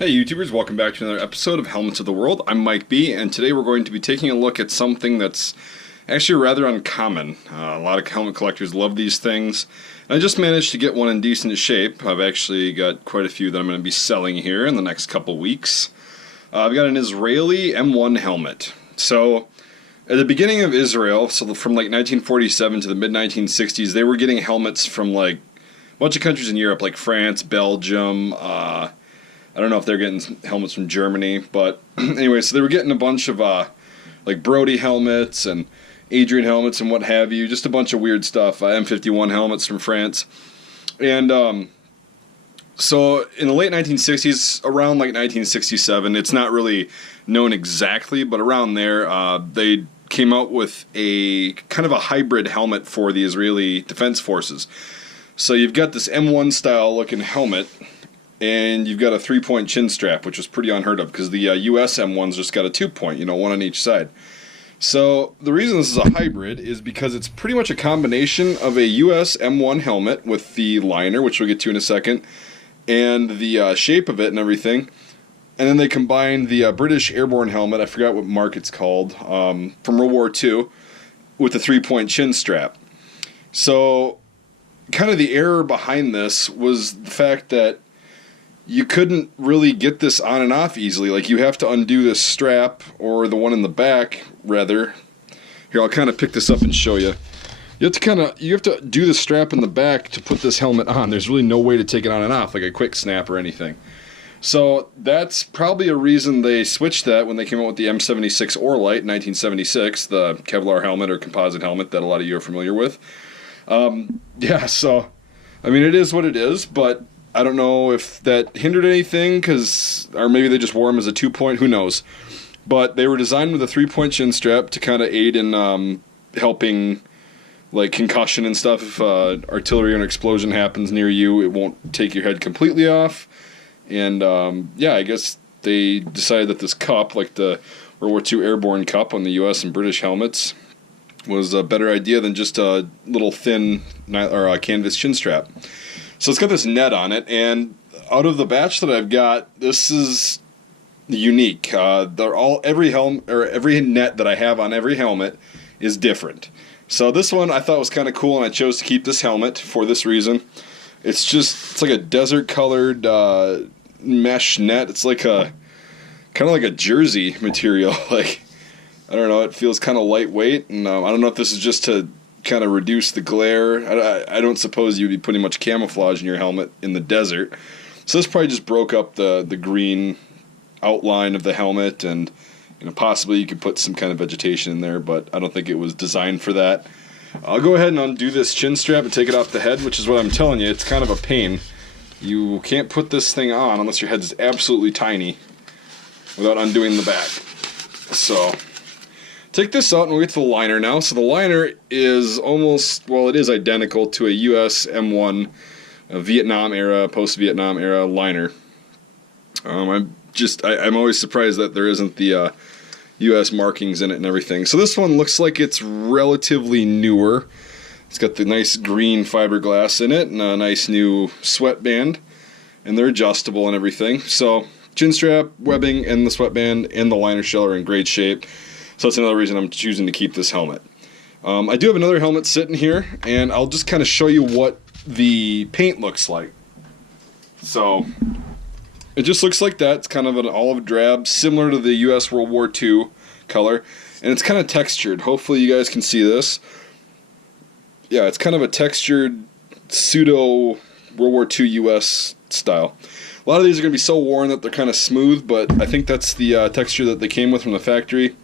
Hey YouTubers, welcome back to another episode of Helmets of the World. I'm Mike B, and today we're going to be taking a look at something that's actually rather uncommon. A lot of helmet collectors love these things, and I just managed to get one in decent shape. I've actually got quite a few that I'm going to be selling here in the next couple weeks. I've got an Israeli M1 helmet. So, at the beginning of Israel, so from like 1947 to the mid-1960s, they were getting helmets from like a bunch of countries in Europe, like France, Belgium, I don't know if they're getting helmets from Germany, but anyway, so they were getting a bunch of like Brody helmets and Adrian helmets and what have you, just a bunch of weird stuff, M51 helmets from France. And so in the late 1960s, around like 1967, it's not really known exactly, but around there, they came out with a kind of a hybrid helmet for the Israeli Defense Forces. So you've got this M1 style looking helmet, and you've got a 3-point chin strap, which was pretty unheard of because the US M1's just got a 2-point, one on each side. So the reason this is a hybrid is because it's pretty much a combination of a US M1 helmet with the liner, which we'll get to in a second, and the shape of it and everything. And then they combined the British airborne helmet, I forgot what mark it's called, from World War II, with the 3-point chin strap. So kind of the error behind this was the fact that you couldn't really get this on and off easily. Like, you have to undo this strap, or the one in the back, rather. Here, I'll kind of pick this up and show you. You have to do the strap in the back to put this helmet on. There's really no way to take it on and off, like a quick snap or anything. So that's probably a reason they switched that when they came out with the M76 Orlight in 1976, the Kevlar helmet or composite helmet that a lot of you are familiar with. Yeah, so, I mean, it is what it is, but I don't know if that hindered anything, or maybe they just wore them as a 2-point, who knows. But they were designed with a 3-point chin strap to kind of aid in helping, like, concussion and stuff. If artillery or an explosion happens near you, it won't take your head completely off. And, yeah, I guess they decided that this cup, like the World War II airborne cup on the US and British helmets, was a better idea than just a little thin canvas chin strap. So it's got this net on it, and out of the batch that I've got, this is unique. Every net that I have on every helmet is different. So this one I thought was kind of cool, and I chose to keep this helmet for this reason. It's like a desert-colored mesh net. It's like kind of like a jersey material. Like, I don't know. It feels kind of lightweight, and I don't know if this is just to kind of reduce the glare. I don't suppose you'd be putting much camouflage in your helmet in the desert. So this probably just broke up the green outline of the helmet, and possibly you could put some kind of vegetation in there, but I don't think it was designed for that. I'll go ahead and undo this chin strap and take it off the head, which is what I'm telling you, it's kind of a pain. You can't put this thing on unless your head is absolutely tiny without undoing the back. So take this out and we'll get to the liner now. So the liner is it is identical to a US M1 Vietnam era, post-Vietnam era liner. I'm always surprised that there isn't the US markings in it and everything. So this one looks like it's relatively newer. It's got the nice green fiberglass in it and a nice new sweatband, and they're adjustable and everything. So chin strap, webbing, and the sweatband and the liner shell are in great shape. So that's another reason I'm choosing to keep this helmet. I do have another helmet sitting here, and I'll just kind of show you what the paint looks like. So it just looks like that. It's kind of an olive drab, similar to the US World War II color, and it's kind of textured. Hopefully you guys can see this. Yeah, it's kind of a textured pseudo World War II US style. A lot of these are going to be so worn that they're kind of smooth, but I think that's the texture that they came with from the factory.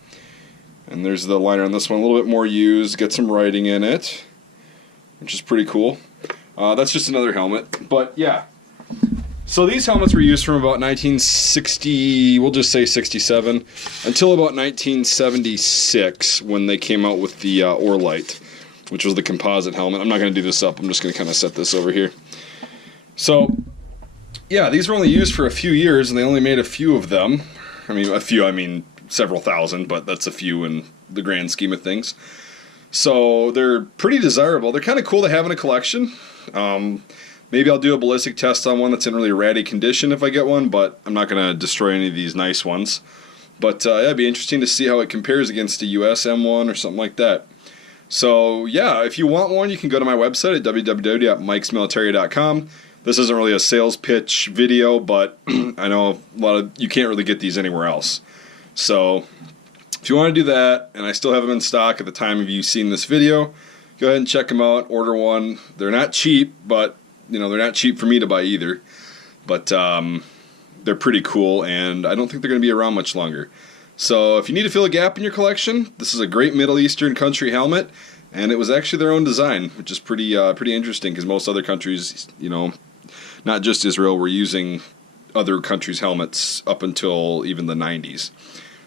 And there's the liner on this one, a little bit more used, got some writing in it, which is pretty cool. That's just another helmet, but yeah. So these helmets were used from about 1960, we'll just say 67, until about 1976 when they came out with the Orlight, which was the composite helmet. I'm not going to do this up, I'm just going to kind of set this over here. So, yeah, these were only used for a few years, and they only made a few of them. I mean several thousand, but that's a few in the grand scheme of things. So they're pretty desirable. They're kind of cool to have in a collection. Maybe I'll do a ballistic test on one that's in really ratty condition if I get one, but I'm not going to destroy any of these nice ones. But yeah, it'd be interesting to see how it compares against a US M1 or something like that. So yeah, if you want one, you can go to my website at www.mikesmilitary.com. This isn't really a sales pitch video, but I know you can't really get these anywhere else. So if you want to do that, and I still have them in stock at the time of you seeing this video, go ahead and check them out, order one. They're not cheap, but they're not cheap for me to buy either. But they're pretty cool, and I don't think they're going to be around much longer. So if you need to fill a gap in your collection, this is a great Middle Eastern country helmet, and it was actually their own design, which is pretty interesting because most other countries, not just Israel, were using other countries' helmets up until even the 90s.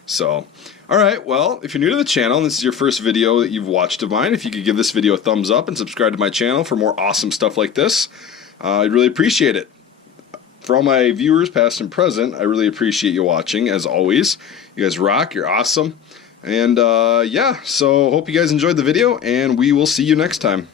So, alright, well, if you're new to the channel and this is your first video that you've watched of mine, if you could give this video a thumbs up and subscribe to my channel for more awesome stuff like this, I'd really appreciate it. For all my viewers, past and present, I really appreciate you watching, as always. You guys rock, you're awesome. And yeah, so hope you guys enjoyed the video, and we will see you next time.